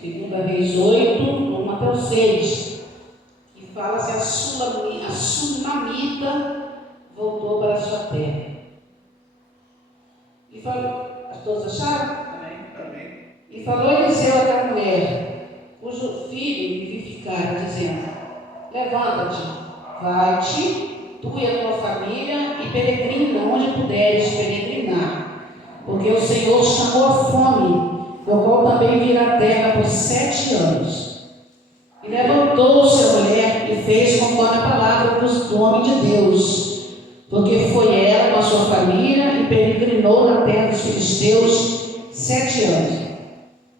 Segunda Reis 8, 1 até o 6, que fala assim: a sunamita voltou para a sua terra. E falou, todos acharam? Amém. E falou Eliseu àquela mulher, cujo filho vivificara, dizendo: levanta-te, vai-te, tu e a tua família, e peregrina onde puderes peregrinar, porque o Senhor chamou a fome, do qual também virá a terra por 7 anos. E levantou-se a mulher e fez conforme a palavra do homem de Deus, porque foi ela com a sua família e peregrinou na terra dos filisteus 7 anos.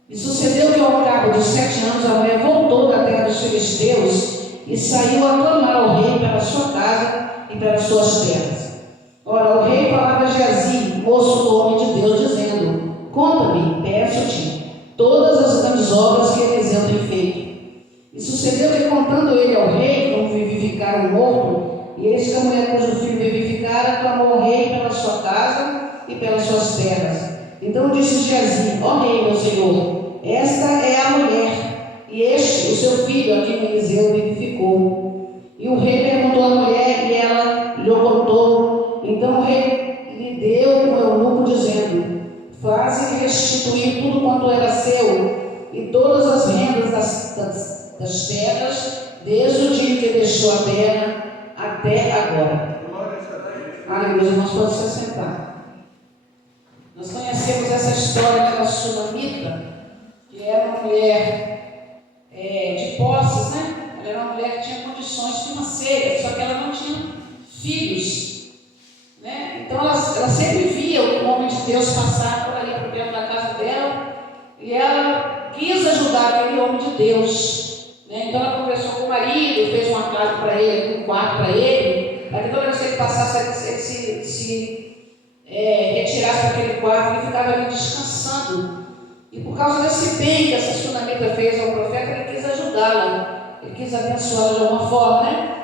E sucedeu que ao cabo de 7 anos a mulher voltou da terra dos filisteus e saiu a clamar ao rei pela sua casa e pelas suas terras. Ora, o rei falava a Geazi, moço do homem de Deus, dizendo: conta-me, peço-te, todas as grandes obras que Eliseu tem feito. E sucedeu que, contando ele ao rei como vivificara um morto, e eis que a mulher cujo filho vivificara clamou ao rei pela sua casa e pelas suas terras. Então disse Geazi: ó rei, meu senhor, esta é a mulher, e este o seu filho a quem Eliseu vivificou. E o rei perguntou à mulher, e ela lhe contou. Então o rei lhe deu um eunuco, dizendo: faze restituir tudo quanto era seu, e todas as rendas das terras, desde o dia em que deixou a terra até agora. Aleluia, os irmãos podem se assentar. Nós conhecemos essa história daquela sunamita, que era uma mulher de posses, né? Ela era uma mulher que tinha condições financeiras, só que ela não tinha filhos, né? Então ela sempre via o homem de Deus passar por ali, por dentro da casa dela, e ela quis ajudar aquele homem de Deus. Então ela conversou com o marido, fez uma casa para ele, um quarto para ele, para que toda vez que ele passasse, ele se retirasse daquele quarto, ele ficava ali descansando. E por causa desse bem que essa sunamita fez ao profeta, ele quis ajudá-la, ele quis abençoá-la de alguma forma, né?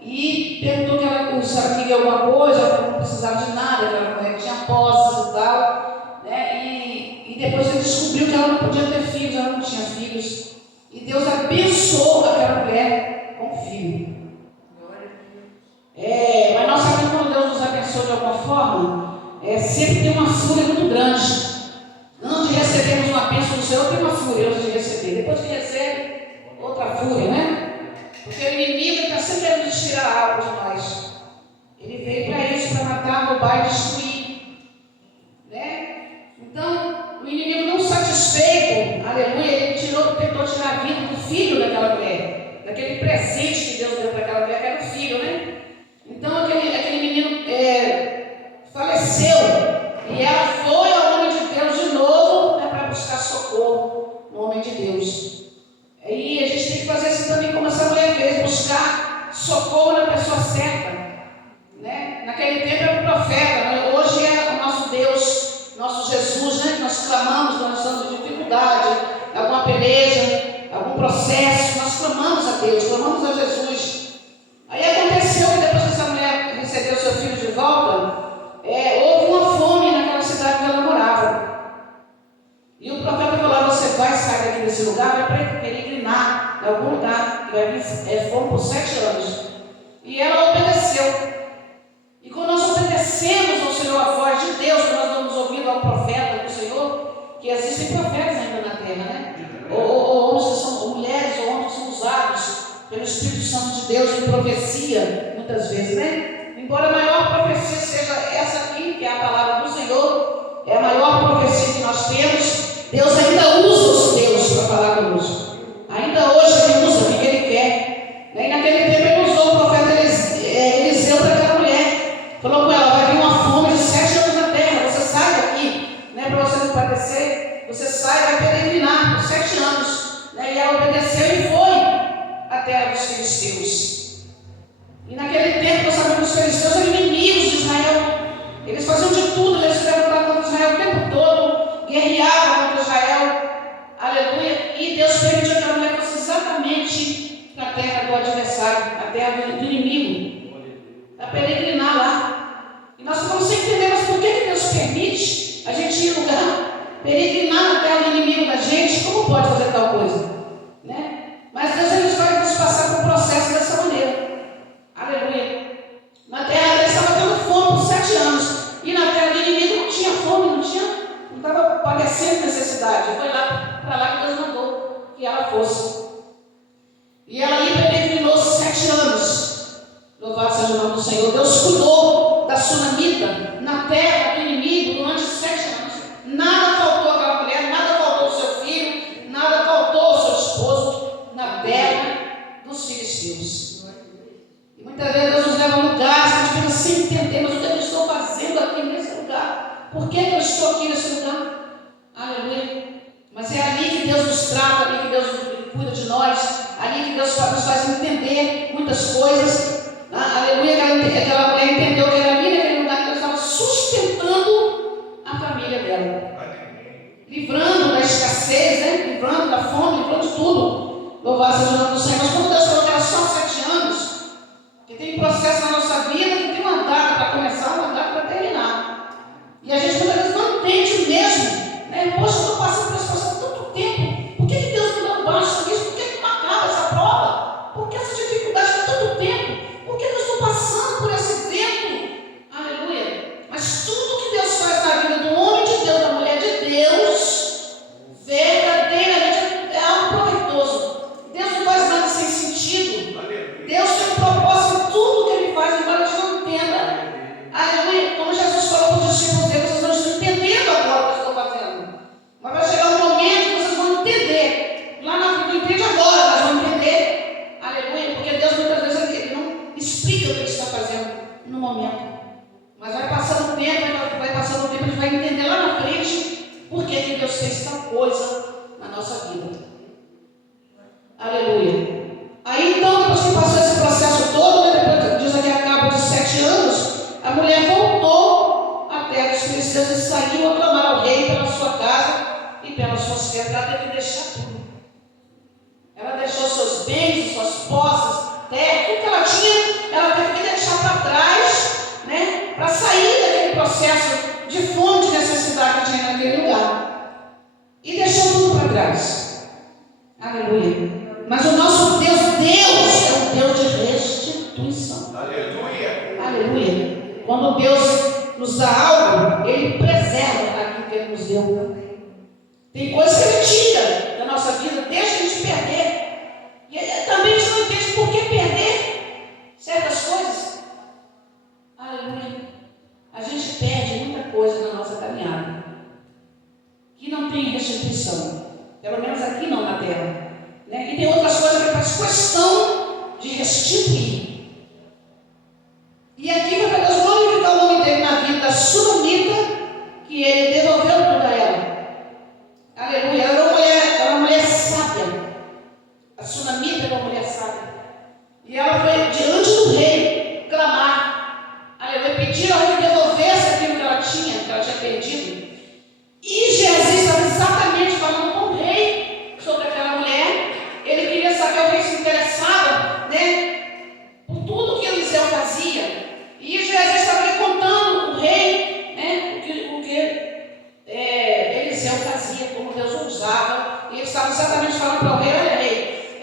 E perguntou se ela queria alguma coisa, ela não precisava de nada, aquela mulher tinha posses e tal, né? E depois ele descobriu que ela não podia ter filhos, ela não tinha filhos. E Deus abençoou aquela mulher com filho. Mas nós sabemos que quando Deus nos abençoa de alguma forma, sempre tem uma fúria muito grande. Antes de recebermos uma bênção do Senhor, tem uma fúria antes de receber. Depois que recebe, outra fúria, né? Porque o inimigo está sempre querendo tirar algo de nós. Ele veio para isso, para matar, roubar e destruir. Né? Então, o inimigo não satisfeito, aleluia, ele tentou tirar a vida do filho daquela mulher, daquele presente que Deus deu para aquela mulher, que era o filho, né? Então, aquele menino faleceu, e ela foi ao homem de Deus de novo, né, para buscar socorro no homem de Deus. E a gente tem que fazer assim também, como essa mulher fez, buscar socorro na pessoa certa, né? Naquele tempo era o profeta, né? Hoje é o nosso Deus, nosso Jesus, né? Nós clamamos quando estamos em dificuldade, alguma peleja, algum processo, nós clamamos a Deus, clamamos a Jesus. Aí aconteceu que depois que essa mulher recebeu seu filho de volta, houve uma fome naquela cidade que ela morava. E o profeta falou: você vai sair daqui desse lugar, vai peregrinar em algum lugar, que vai vir fome por 7 anos. E ela obedeceu. E quando nós obedecemos ao Senhor, a voz de Deus, que nós damos ouvido ao profeta do Senhor, que existem profetas ainda na terra, né? Ou homens que são mulheres, ou homens que são usados pelo Espírito Santo de Deus em profecia, muitas vezes, né? Embora a maior profecia seja essa aqui, que é a palavra do Senhor, é a maior profecia que nós temos, Deus ainda usa os teus para falar conosco. Ainda hoje Ele usa o que Ele quer. E naquele tempo Ele usou o profeta Eliseu para aquela mulher. Falou com ela: vai vir uma fome de 7 anos na terra, você sai daqui, né, para você não padecer, você sai, vai peregrinar por 7 anos. Né, e ela obedeceu e foi à terra dos filisteus. E naquele tempo nós sabemos que os filisteus eram inimigos de Israel. Eles faziam de tudo, eles se levantavam contra Israel o tempo todo, guerreavam contra Israel. Aleluia. E Deus permitiu que a mulher fosse exatamente para a terra do adversário, a terra do inimigo, para peregrinar lá. E nós ficamos sem entender, mas por que Deus permite a gente ir no lugar, peregrinar na terra do inimigo da gente? Como pode fazer tal coisa? padecendo necessidade. Foi para lá que Deus mandou que ela fosse. E ela aí peregrinou 7 anos. Louvado seja o nome do Senhor. Deus cuidou da sunamita na terra do inimigo durante 7 anos. Nada faltou àquela mulher, nada faltou ao seu filho, nada faltou ao seu esposo na terra dos filisteus. E muitas vezes Deus nos leva a lugares que a gente fica sem entender, mas o que eu estou fazendo aqui nesse lugar? Por que eu estou aqui nesse lugar? Aleluia. Mas é ali que Deus nos trata, ali que Deus cuida de nós, ali que Deus nos faz entender muitas coisas. Aleluia. Aquela mulher entendeu que era ali naquele lugar que Deus estava sustentando a família dela, livrando da escassez, né? Livrando da fome, livrando de tudo. Louvado seja o nome do Senhor. Mas quando Deus falou que era só 7 anos, que tem um processo na nossa vida, que tem uma data para começar, uma data para terminar. E a gente muitas vezes não entende mesmo, né? Poxa, eu estou passando por esse processo há tanto tempo. Por que Deus me deu baixo nisso? Por que não acaba essa prova? Por que essa dificuldade há tanto tempo? Por que eu estou passando por esse vento? Aleluia. Mas tudo que Deus faz na vida do homem de Deus, da mulher de Deus, verdadeiramente é algo proveitoso. Deus não faz nada sem sentido. Deus tem um propósito em tudo que Ele faz, embora a gente não entenda. Aleluia. Como Jesus falou para os discípulos dele, vocês não estão entendendo agora o que eu estou fazendo. Mas vai chegar um momento que vocês vão entender. Lá na vida não entende agora, mas vão entender. Aleluia. Porque Deus muitas vezes Ele não explica o que Ele está fazendo no momento. Mas vai passando o tempo, a gente vai entender lá na frente por que Deus fez tal coisa na nossa vida. Aleluia. Aí então, depois que passou esse processo todo, né, depois diz aqui a cabo de 7 anos, a mulher voltou à terra dos filisteus e saiu a clamar ao rei pela sua casa e pelas suas terras. Ela teve que deixar tudo. Ela deixou seus bens, suas posses, terra, tudo que ela tinha, ela teve que deixar para trás, né, para sair daquele processo de fome, de necessidade que tinha naquele lugar. E deixou tudo para trás. Aleluia. Mas o nosso Deus é um Deus de restituição. Aleluia. Aleluia. Quando Deus nos dá algo, Ele preserva aquilo que Ele nos deu. Tem coisas que Ele tira da nossa vida, deixa a gente perder. E também a gente não entende por que perder certas coisas. Aleluia. A gente perde muita coisa na nossa caminhada que não tem restituição. Pelo menos aqui não na terra. Né? E tem outras coisas que ele faz questão de restituir. E aqui vai para Deus glorificar o nome dele na vida da sunamita, que ele devolveu tudo a ela. Aleluia. Ela era uma mulher sábia. A sunamita era uma mulher sábia. E ela foi diante do rei clamar. Aleluia. Pedir ao rei que devolvesse aquilo que ela tinha perdido. E Jesus estava exatamente falando com o rei sobre aquela mulher. Ele queria saber, o rei se interessava, né, por tudo que Eliseu fazia. E Jesus estava lhe contando o rei, né, o que Eliseu fazia, como Deus o usava. E ele estava exatamente falando para o rei: olha, rei,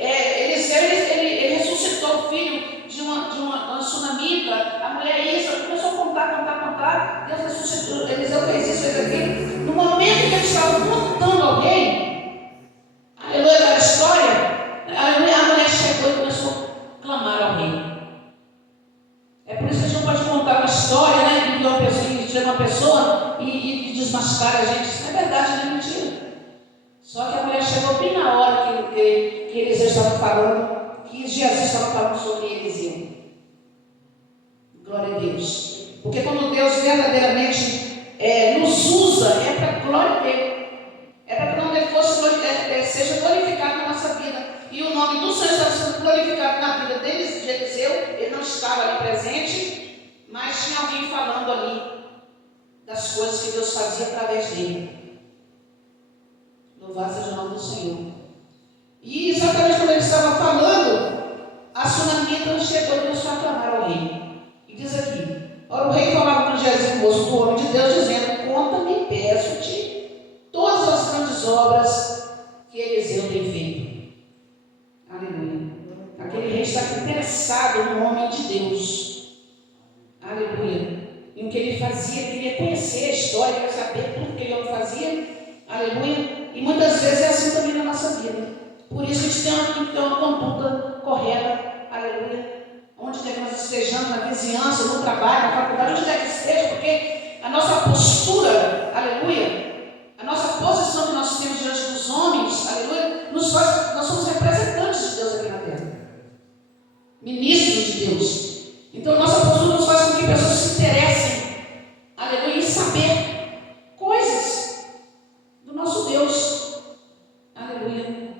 Eliseu ele ressuscitou o filho de uma sunamita, a mulher isso. Ele começou a contar. Deus ressuscitou, Eliseu fez isso, fez aquilo. No momento que ele estava contando ao rei, aleluia, da história, a mulher chegou e começou a clamar ao rei. É por isso que a gente não pode contar uma história, né, de uma pessoa e desmascarar a gente. Isso não é verdade, não é mentira. Só que a mulher chegou bem na hora que Eliseu estava falando, que Jesus estava falando sobre Eliseu. Glória a Deus. Porque quando Deus verdadeiramente nos usa, é para a glória dele. É para que o nome dele seja glorificado na nossa vida. E o nome do Senhor está sendo glorificado na vida deles, de Eliseu. Ele não estava ali presente, mas tinha alguém falando ali das coisas que Deus fazia através dele. Louvado seja o nome do Senhor. E exatamente quando ele estava falando, a sunamita chegou e começou a clamar ao rei. E diz aqui: ora, o rei falava com Jesus, moço do homem de Deus, dizendo: conta-me, peço-te, todas as grandes obras que Eliseu tem feito. Aleluia. Aquele rei está interessado no homem de Deus. Aleluia. Em o que ele fazia, queria conhecer a história, queria saber tudo que ele fazia. Aleluia. E muitas vezes é assim também na nossa vida. Por isso a gente tem que ter uma conduta correta. Aleluia. Onde quer que nós estejamos, na vizinhança, no trabalho, na faculdade, onde quer que esteja, porque a nossa postura, aleluia, a nossa posição que nós temos diante dos homens, aleluia, nós somos representantes de Deus aqui na terra. Ministros de Deus. Então nossa postura nos faz com que pessoas se interessem, aleluia, em saber coisas do nosso Deus. Aleluia.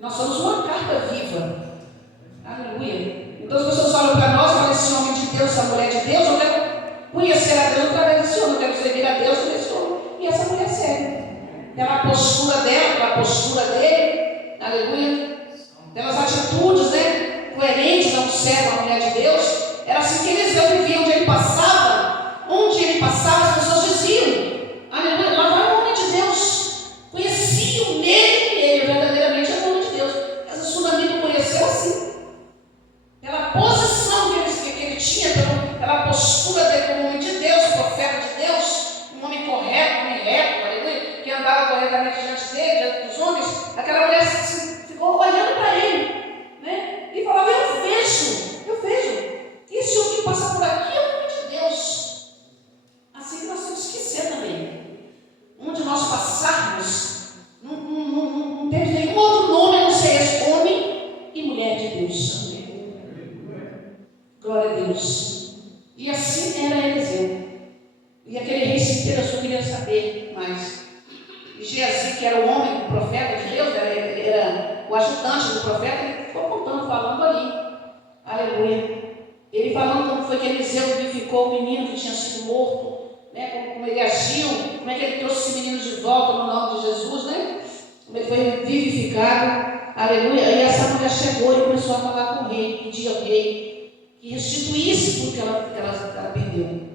Nós somos uma carta viva. Aleluia. Então as pessoas falam para nós, olha, esse homem de Deus, essa mulher de Deus, eu quero conhecer a Deus através desse homem, eu quero servir a Deus nesse homem. E essa mulher serve. Pela postura dela, pela postura dele, aleluia, pelas atitudes, né, coerentes a um servo, a mulher de Deus. Era assim que Eliseu vivia, onde ele passava, as pessoas diziam, aleluia, lá vai o homem de Deus. Conheciam nele e ele verdadeiramente é o homem de Deus. Essa Sunamita conheceu assim, pela posição que ele tinha, pela postura dele como homem de Deus, profeta de Deus, um homem correto, um homem reto, aleluia, que andava corretamente diante dele, diante dos homens. Aquela mulher ficou olhando para ele, né? E falava, eu vejo, esse homem que passa por aqui é o homem de Deus. Assim que nós temos que ser também. Onde nós passarmos, não temos nenhum outro nome a não ser esse, homem e mulher de Deus. Glória a Deus. E assim era Eliseu. E aquele rei se interessou, queria saber mais. E Geazi, que era o homem, o profeta de Deus, era o ajudante do profeta, ele ficou contando, falando ali. Aleluia. Ele falando como foi que Eliseu vivificou o menino que tinha sido morto, né? Como ele agiu, como é que ele trouxe esse menino de volta no nome de Jesus, né? Como ele foi vivificado. Aleluia. E essa mulher chegou e começou a falar com o rei, pedir ao rei que restituísse tudo que ela perdeu.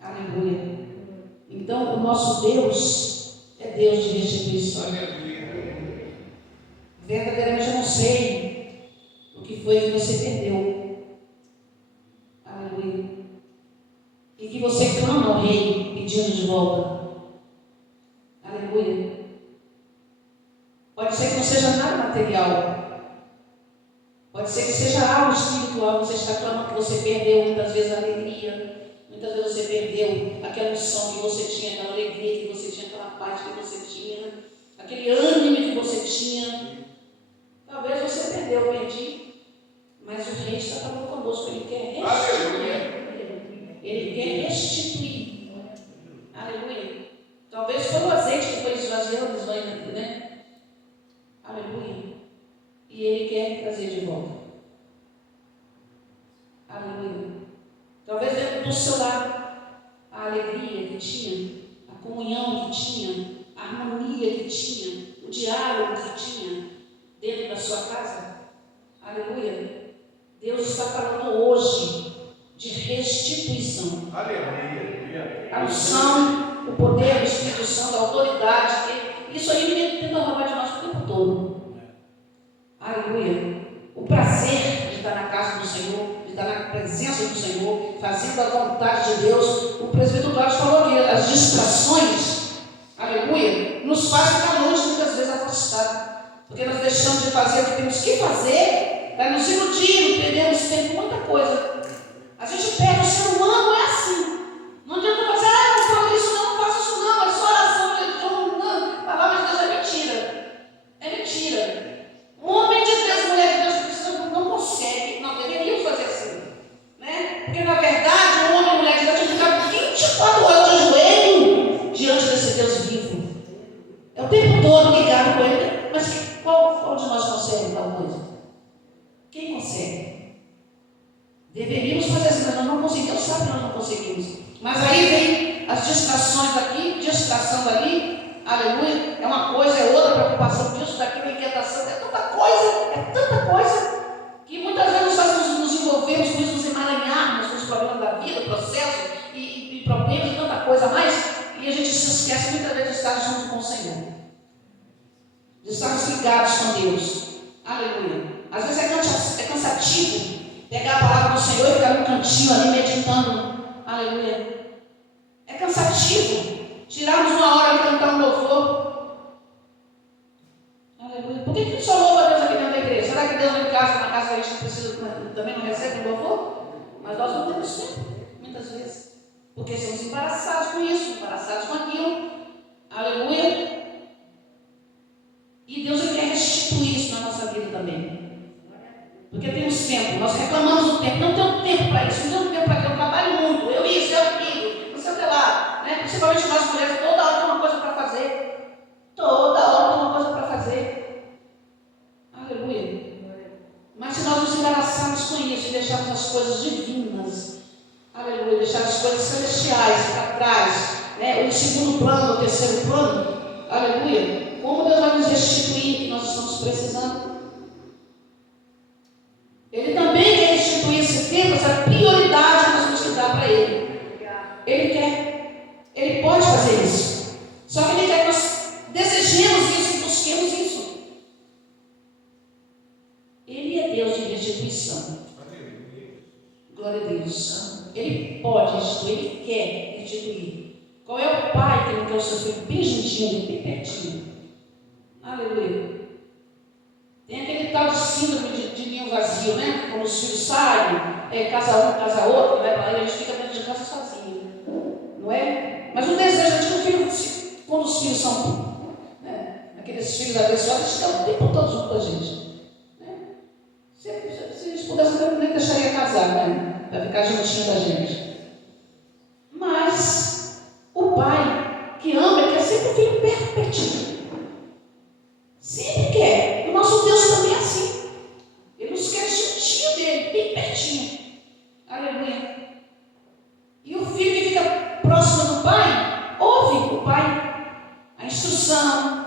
Aleluia. Então, o nosso Deus é Deus de restituição. Verdadeiramente eu não sei o que foi que você perdeu. Aleluia. E que você clama ao rei pedindo de volta. Aleluia. Pode ser que não seja nada material. Pode ser que seja algo espiritual. Você está clamando que você perdeu muitas vezes a alegria. Muitas vezes você perdeu aquela unção que você tinha, aquela alegria que você tinha, aquela paz que você tinha, aquele ânimo que você tinha. Talvez você perdeu, eu perdi, mas o rei está falando conosco, ele quer restituir. Ele quer restituir. Aleluia. Talvez foi o azeite que foi esvaziando, né? Aleluia. E ele quer trazer de volta. Aleluia. Talvez dentro do seu lar, a alegria que tinha, a comunhão que tinha, a harmonia que tinha, o diálogo que tinha dentro da sua casa. Aleluia. Deus está falando hoje de restituição. Aleluia. A unção, o poder do Espírito Santo, a autoridade. Isso aí ninguém tenta roubar de nós o tempo todo. Aleluia. O prazer de estar na casa do Senhor, na presença do Senhor, fazendo a vontade de Deus. O presbítero Cláudio falou que as distrações, aleluia, nos faz ficar longe, muitas vezes afastados, porque nós deixamos de fazer o que temos que fazer, para nos iludir, perdemos tempo, muita coisa. A gente perde, o ser humano é assim. Não adianta fazer, não falo isso, não faço isso, não, é só oração, não, a palavra de Deus é mentira. É mentira. Um homem de Deus, mulher de Deus, não consegue, não deveríamos fazer assim, né? Porque na verdade, um homem e mulher de Deus tem que ficar 24 horas de joelho diante desse Deus vivo. É o tempo todo ligado com ele. Mas qual de nós consegue tal coisa? Quem consegue? Deveríamos fazer assim, mas nós não conseguimos. Deus sabe que nós não conseguimos. Mas aí vem as distrações daqui, distração dali. Aleluia. É uma coisa, é outra, preocupação disso, daquilo, inquietação. É tanta coisa, que muitas vezes nós nos envolvemos com isso, nos emaranharmos com os problemas da vida, processo e problemas e tanta coisa a mais, e a gente se esquece muitas vezes de estar junto com o Senhor, de estarmos ligados com Deus. Aleluia. Às vezes é cansativo pegar a palavra do Senhor e ficar num cantinho ali meditando. Aleluia. É cansativo tirarmos uma hora de cantar um louvor. Aleluia. Por que só louva a Deus aqui dentro da igreja? Será que Deus em casa, na casa da gente precisa, também não recebe um louvor? Mas nós não temos tempo, muitas vezes. Porque estamos embaraçados com isso, embaraçados com aquilo. Aleluia. E Deus quer restituir isso na nossa vida também. Porque temos tempo, nós reclamamos do tempo, não tenho tempo para isso, não tenho tempo para aquilo, eu trabalho muito, eu isso, eu aquilo, não sei o que lá, né? Principalmente nós mulheres, toda hora tem uma coisa para fazer, toda hora tem uma coisa para fazer. Aleluia. Mas se nós nos embaraçarmos com isso e deixarmos as coisas divinas, aleluia, deixar as coisas celestiais para trás, né? Ou em segundo plano, ou terceiro plano, aleluia, como Deus vai nos restituir o que nós estamos precisando? Ele também quer restituir esse tempo, essa prioridade que nós temos que dar para Ele. Ele quer, Ele pode fazer isso. Só que Ele quer que nós desejemos isso e busquemos isso. Ele é Deus de restituição. Glória a Deus. Ele pode restituir, Ele quer restituir. Qual é o pai que não quer o seu filho bem juntinho, bem pertinho? Aleluia. Tem aquele tal de síndrome de ninho vazio, né? Quando os filhos saem, casa um, casa outro, vai para aí, a gente fica dentro de casa sozinho. Não é? Mas o desejo de um filho, quando os filhos são, né? Aqueles filhos abençoados, eles estão o tempo todo junto com a gente. Né? Se eles pudessem, eu nem deixaria casar, né? Para ficar juntinho da gente. Mas o pai que ama, ele quer sempre o filho pertinho. Sempre quer. O nosso Deus também é assim. Ele nos quer juntinho dele, bem pertinho. Aleluia. E o filho que fica próximo do pai, ouve o pai, a instrução,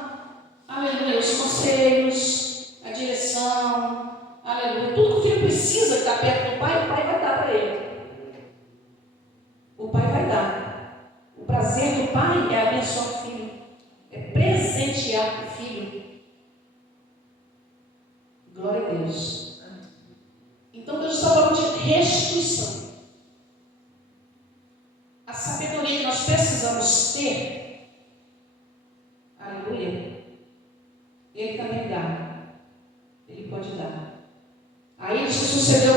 aleluia, os conselhos, a direção, aleluia. Tudo que o filho precisa estar perto do pai, o pai vai dar para ele. O pai vai dar. O prazer do pai é abençoar o filho, é presentear o filho. Glória a Deus. Então Deus está falando de restituição. A sabedoria que nós precisamos ter, aleluia, Ele também dá. Ele pode dar. Aí isso sucedeu,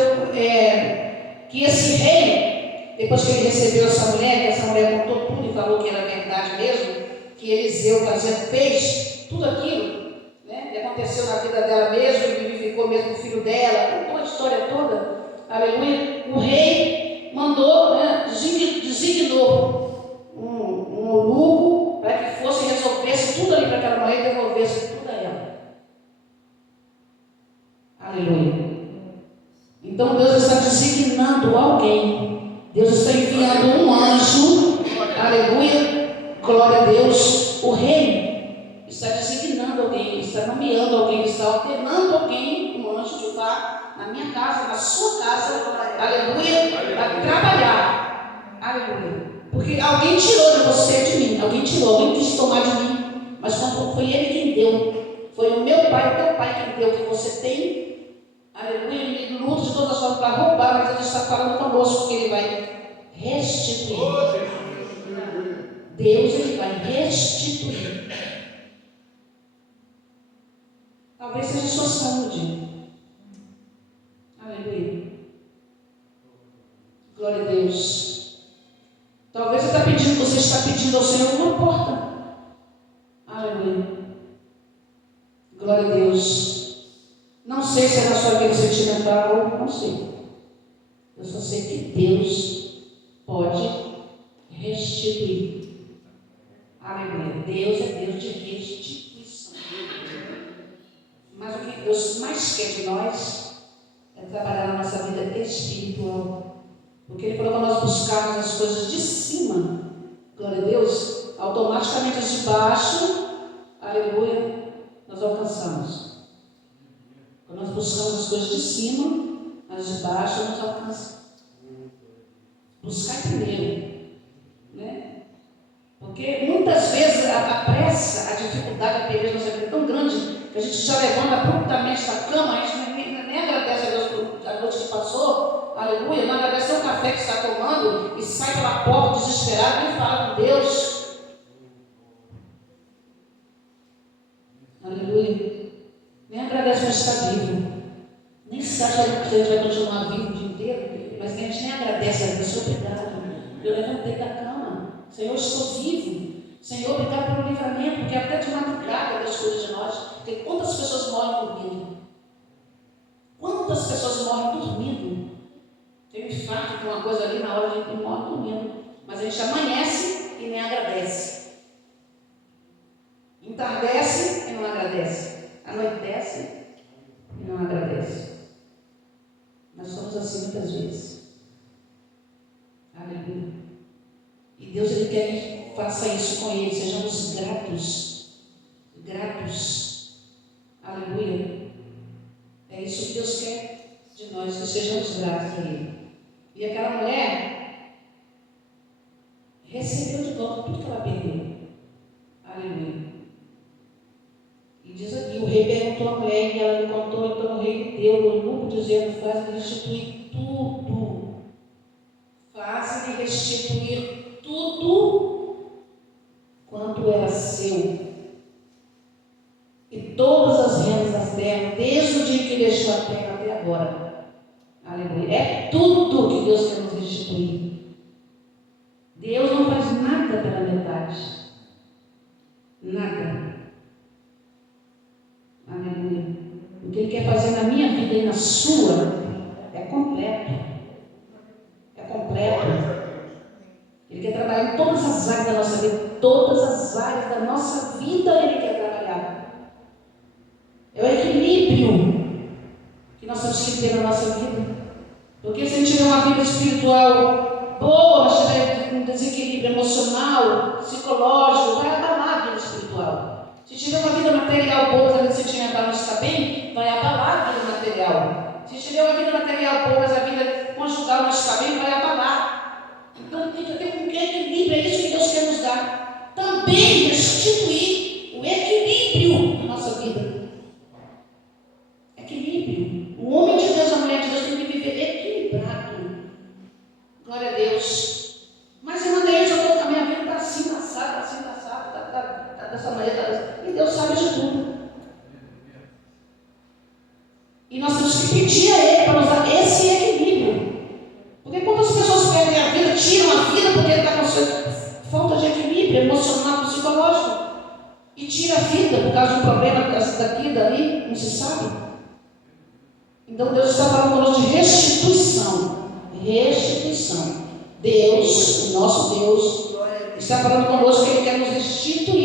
que esse rei, depois que ele recebeu essa mulher, que essa mulher contou tudo e falou que era verdade mesmo, que Eliseu fez tudo aquilo, né, que aconteceu na vida dela mesmo, ele vivificou mesmo o filho dela, contou a história toda, aleluia. O rei mandou, né, designou um eunuco para que fosse e resolvesse tudo ali para aquela mulher e devolvesse tudo a ela. Aleluia. Então Deus está designando alguém, Deus está enviando um anjo, aleluia, glória a Deus. O rei está designando alguém, está nomeando alguém, está ordenando alguém, um anjo que vá na minha casa, na sua casa, aleluia, a trabalhar, aleluia. Porque alguém tirou de você, de mim, alguém quis tomar de mim, mas quando foi Ele quem deu, foi o meu pai, o teu pai quem deu, que você tem. Aleluia, ele luta de todas as formas para roubar, mas Ele está falando conosco que Ele vai restituir. Deus, Ele vai restituir. Talvez seja sua saúde. Aleluia. Glória a Deus. Talvez você está pedindo ao Senhor, não importa. Aleluia. Glória a Deus. Não sei se é na sua vida sentimental, não sei. Eu só sei que Deus pode restituir. Aleluia. Deus é Deus de restituição. Mas o que Deus mais quer de nós é trabalhar na nossa vida espiritual. Porque Ele falou para nós buscarmos as coisas de cima. Glória a Deus. Automaticamente as de baixo, aleluia, nós alcançamos. Quando nós buscamos as coisas de cima, as de baixo nós alcançamos. Buscar primeiro, né? Porque muitas vezes a pressa, a dificuldade, a pereza nossa vida é tão grande que a gente já levanta abruptamente da cama, a gente nem agradece a Deus por a noite que passou, aleluia, não agradece o café que está tomando e sai pela porta desesperado, nem fala com Deus. está vivo. Nem se acha que a gente vai continuar vivo o dia inteiro, mas a gente nem agradece a Deus. Senhor, obrigado. Eu levantei da cama. Senhor, estou vivo. Senhor, obrigado pelo livramento, porque até de madrugada Deus cuida de nós. Porque quantas pessoas morrem dormindo? Quantas pessoas morrem dormindo? Tem um infarto, tem uma coisa ali na hora de ir morre dormindo. Mas a gente amanhece e nem agradece. Entardece e não agradece. Anoitece e não agradece. Nós somos assim muitas vezes. Aleluia. E Deus, Ele quer que faça isso com Ele. Sejamos gratos. Gratos. Aleluia. É isso que Deus quer de nós, que sejamos gratos a Ele. E aquela mulher recebeu de volta tudo que ela perdeu. Aleluia. E diz aqui, o rei perguntou à mulher e ela lhe contou, então o rei lhe deu o eunuco, dizendo, faz-lhe restituir tudo. Faz-lhe restituir tudo quanto era seu. E todas as rendas da terra, desde o dia que deixou a terra até agora. Aleluia. É tudo que Deus quer nos restituir. Deus não faz nada pela metade. Nada. Aleluia. O que Ele quer fazer na minha vida e na sua é completo. É completo. Ele quer trabalhar em todas as áreas da nossa vida. Todas as áreas da nossa vida Ele quer trabalhar. É o equilíbrio que nós temos que ter na nossa vida. Porque se a gente tiver uma vida espiritual boa, mas tiver um desequilíbrio emocional, psicológico, vai abalar a vida espiritual. Se tiver uma vida material boa, mas a vida sentimental não está bem, vai abalar a vida material. Se tiver uma vida material boa, mas a vida conjugal não está bem, vai abalar. Então tem que ter um equilíbrio, é isso que Deus quer nos dar. Também restituir o equilíbrio na nossa vida. Equilíbrio. O homem de Deus, a mulher de Deus tem que viver equilibrado. Glória a Deus. Mas irmã Deus, eu estou com a minha vida está assim, assada, está dessa maneira, tá dessa. E Deus sabe de tudo. E nós temos que pedir a Ele para nos dar esse equilíbrio. Porque quantas pessoas perdem a vida, tiram a vida porque está com falta de equilíbrio emocional, psicológico. E tira a vida por causa de um problema daqui, dali, não se sabe. Então Deus está falando conosco de restituição. Restituição. Deus, o nosso Deus, está falando conosco que Ele quer nos restituir